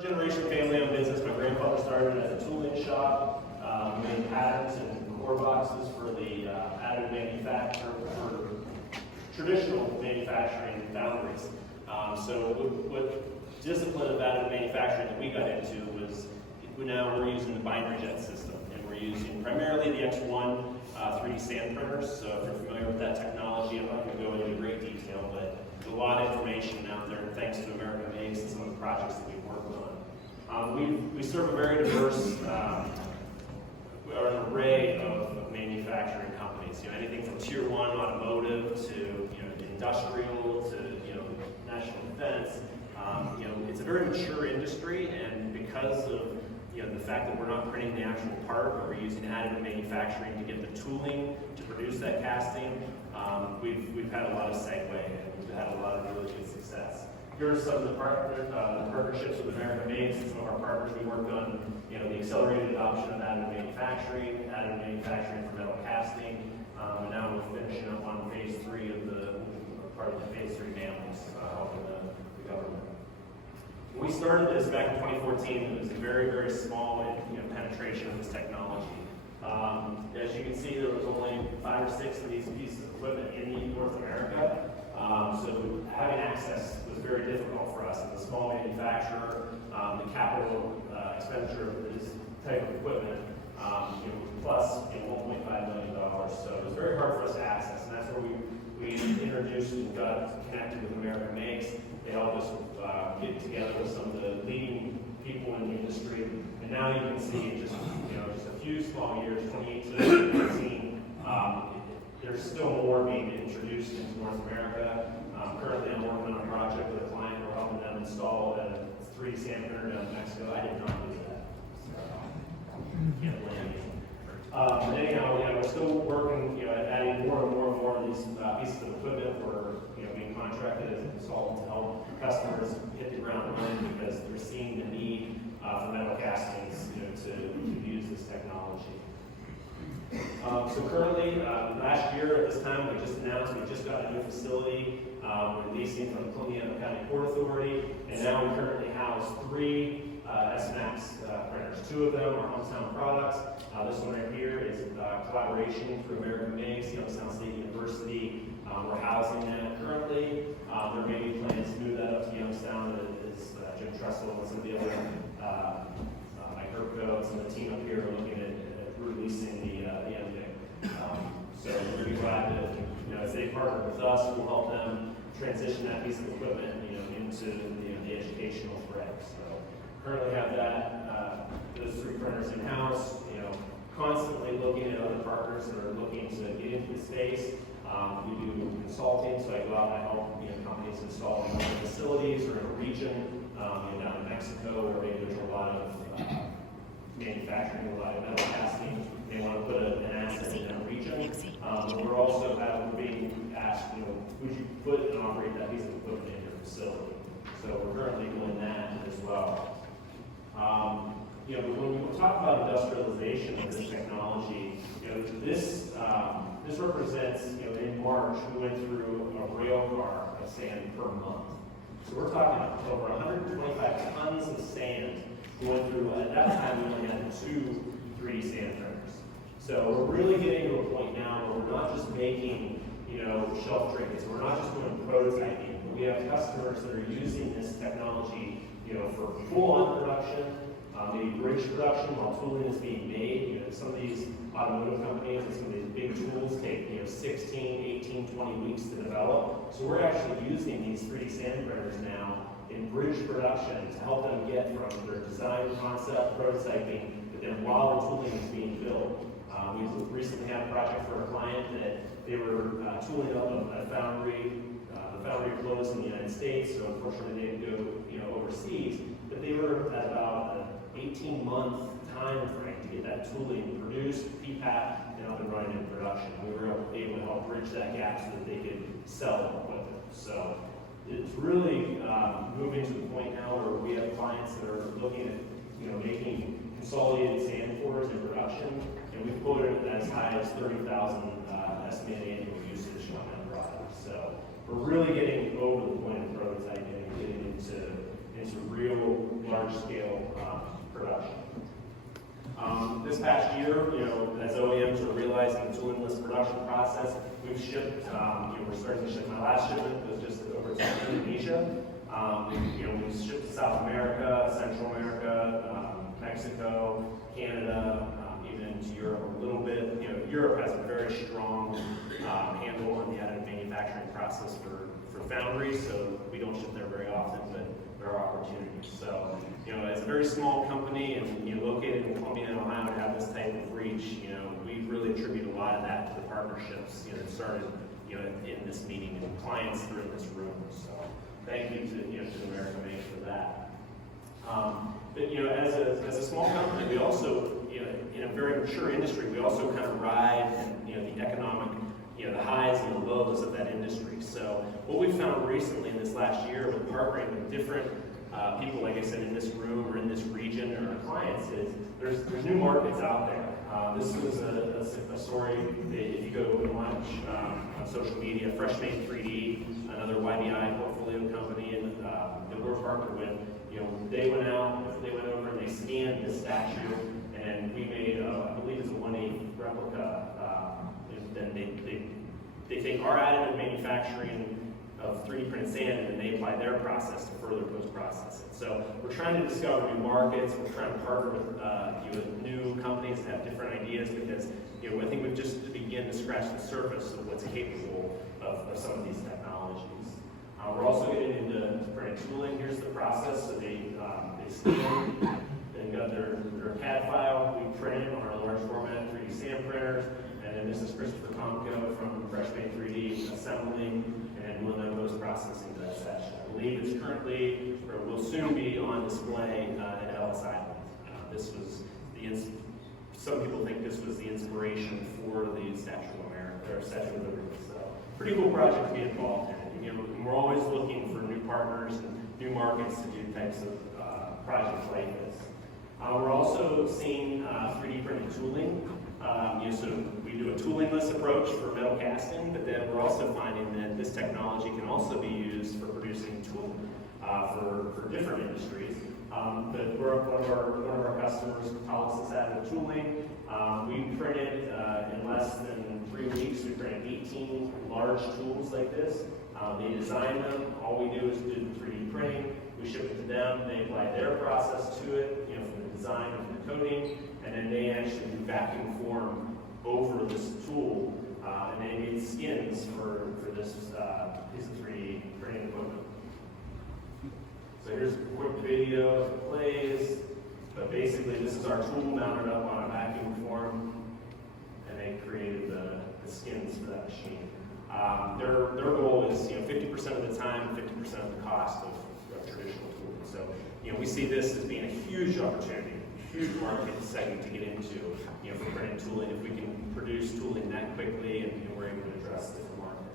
generation family-owned business. My grandfather started as a tooling shop. We made patterns and core boxes for the additive manufacture for traditional manufacturing foundries. So what discipline of additive manufacturing that we got into was now we're using the binder jet system, and we're using primarily the X1 3D sand printers. So if you're familiar with that technology, I'm not going to go into great detail, but there's a lot of information out there thanks to America Makes and some of the projects that we've worked on. We serve a very diverse or an array of manufacturing companies. Anything from tier 1 automotive to industrial to national defense. It's a very mature industry, and because of the fact that we're not printing the actual part, but we're using additive manufacturing to get the tooling to produce that casting, we've had a lot of segue and we've had a lot of really good success. Here are some of the partnerships with America Makes and some of our partners. We worked on the accelerated adoption of additive manufacturing for metal casting, and now we're finishing up on phase 3 of part of the phase 3 families helping the government. When we started this back in 2014, it was a very, very small penetration of this technology. As you can see, there was only 5 or 6 of these pieces of equipment in North America. So having access was very difficult for us as a small manufacturer. The capital expenditure of this type of equipment plus $1.5 million. So it was very hard for us to access, and that's where we introduced and got connected with America Makes. They helped us get together with some of the leading people in the industry, and now you can see just a few small years, 2018 to 2019, there's still more being introduced into North America. Currently, I'm working on a project with a client. We're helping them install a 3D sand printer down in Mexico. I did not do that. Can't blame me. But anyhow, we're still working at adding more and more of these pieces of equipment. We're being contracted as a consultant to help customers hit the ground running because they're seeing the need for metal castings to use this technology. So currently, last year at this time, we just announced we just got a new facility. We're leasing from the Columbia County Port Authority, and now we currently house 3 SMAX printers. 2 of them are Youngstown products. This one right here is collaboration through America Makes, Youngstown State University. We're housing that currently. There may be plans to move that up to Youngstown, as Jim Tressel and some of the other Mike Herco and some of the team up here are looking at releasing the ending. So we're really glad that as they partner with us, we'll help them transition that piece of equipment into the educational thread. So currently have those 3 printers in house. Constantly looking at other partners that are looking to get into the space. We do consulting, so I go out and I help companies install in facilities or in a region, down in Mexico, where maybe there's a lot of manufacturing, a lot of metal casting. They want to put an asset in a region. We're also being asked, would you put and operate that piece of equipment in your facility? So we're currently doing that as well. But when we talk about industrialization of this technology, this represents, in March, we went through a rail car of sand per month. So we're talking over 125 tons of sand going through. At that time, we only had 2 3D sand printers. So we're really getting to a point now where we're not just making, shelf trinkets. We're not just doing prototyping. But we have customers that are using this technology, for full-on production, maybe bridge production while tooling is being made. Some of these automotive companies and some of these big tools take 16, 18, 20 weeks to develop. So we're actually using these 3D sand printers now in bridge production to help them get from their design concept, prototyping, but then while the tooling is being built. We recently had a project for a client that they were tooling up a foundry. The foundry closed in the United States, so unfortunately they didn't go overseas. But they were at about an 18-month time frame to get that tooling produced, PPAP, and up and running in production. We were able to help bridge that gap so that they could sell the equipment. So it's really moving to the point now where we have clients that are looking at making consolidated sand cores in production, and we've quoted it as high as 30,000 estimated annual usage on that product. So we're really getting over the point of prototyping and getting into into real large-scale production. This past year, as OEMs are realizing the toolingless production process, we've shipped, we're starting to ship. My last shipment was just over to Indonesia. We shipped to South America, Central America, Mexico, Canada, even into Europe a little bit. Europe has a very strong handle on the additive manufacturing process for foundries, so we don't ship there very often, but there are opportunities. So, as a very small company and located in Columbia, Ohio, to have this type of reach, we really attribute a lot of that to the partnerships that started in this meeting and clients that are in this room. So, thank you to America Makes for that. But as a small company, we also in a very mature industry, we also kind of ride the economic the highs and the lows of that industry. So what we've found recently in this last year with partnering with different people, like I said, in this room or in this region or our clients, is there's new markets out there. This was a story that if you go and watch on social media, Freshmade 3D, another YBI portfolio company that we're partnered with, they went over and they scanned this statue, and we made, I believe it's a 1/8 replica. Then they take our additive manufacturing of 3D printed sand and then they apply their process to further post-process it. So we're trying to discover new markets, we're trying to partner with new companies that have different ideas, because I think we've just begun to scratch the surface of what's capable of some of these technologies. We're also getting into printing tooling. Here's the process. So they scan, they've got their CAD file, we print it on our large format 3D sand printers. And then this is Christopher Tomko from Freshmade 3D assembling and doing that post-processing to that statue. I believe it's currently, or will soon be, on display at Ellis Island. This was some people think this was the inspiration for the Statue of America, or Statue of Liberty. So, pretty cool project to be involved in. We're always looking for new partners and new markets to do types of projects like this. We're also seeing 3D printed tooling. So we do a toolingless approach for metal casting, but then we're also finding that this technology can also be used for producing tool for different industries. But one of our customers, Catalysis Additive Tooling, we printed in less than 3 weeks. We printed 18 large tools like this. They design them. All we do is do the 3D printing. We ship it to them. They apply their process to it, from the design and the coating, and then they actually do vacuum form over this tool, and they made skins for this piece of 3D printing equipment. So here's a quick video if it plays, but basically this is our tool mounted up on a vacuum form, and they created the skins for that machine. Their goal is 50% of the time, 50% of the cost of traditional tooling. So we see this as being a huge opportunity, huge market segment to get into, for printing tooling. If we can produce tooling that quickly and we're able to address different markets.